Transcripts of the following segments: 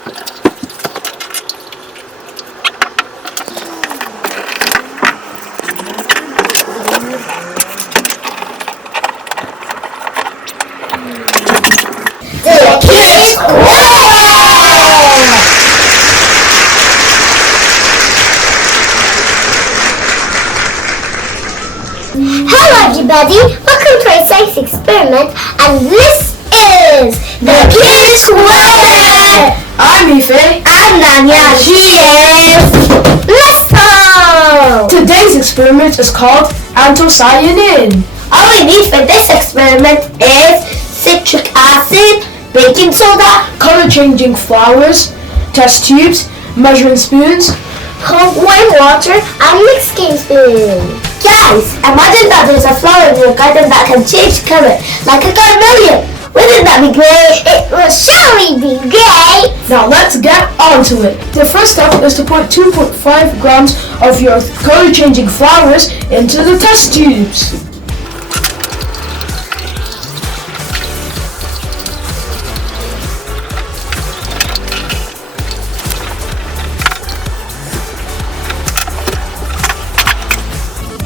The Kids Corner! Hello everybody, welcome to our science experiment, and this is The Kids Corner! I'm Ife. I'm Nanya. She is... Let's go! Today's experiment is called anthocyanin. All we need for this experiment is citric acid, baking soda, Color-changing flowers, test tubes, measuring spoons, cold warm water, and mixing spoon. Guys, imagine that there's a flower in your garden that can change color like a carnelian. Wouldn't that be great? It will surely be great. Now let's get on to it. The first step is to put 2.5 grams of your color-changing flowers into the test tubes.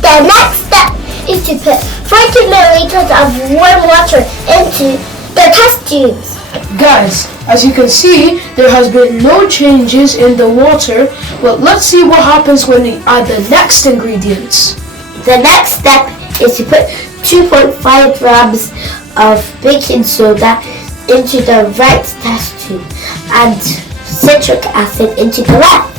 The next step is to put 40 milliliters of warm water into the test tubes. Guys, as you can see, there has been no changes in the water, but let's see what happens when we add the next ingredients. The next step is to put 2.5 grams of baking soda into the right test tube and citric acid into the left.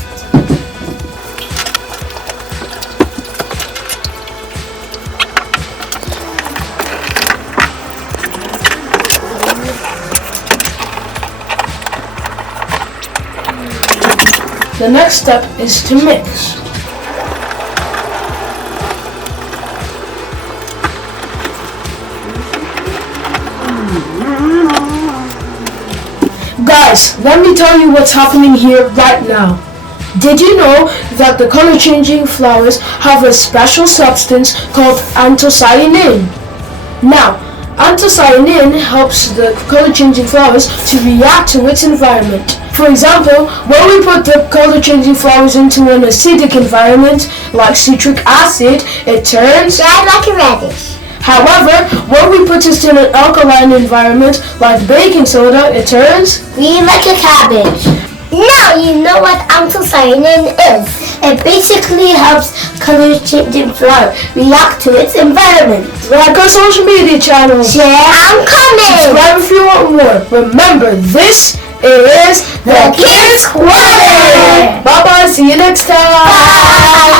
The next step is to mix. Guys, let me tell you what's happening here right now. Did you know that the color-changing flowers have a special substance called anthocyanin? Now, anthocyanin helps the color-changing flowers to react to its environment. For example, when we put the color-changing flowers into an acidic environment, like citric acid, it turns red like a radish. However, when we put it in an alkaline environment, like baking soda, it turns green like a cabbage. Now you know what anthocyanin is. It basically helps color-changing flower react to its environment. Like our social media channels. Share and comment. Subscribe if you want more. Remember, this is The Kids Corner. Bye-bye. See you next time. Bye.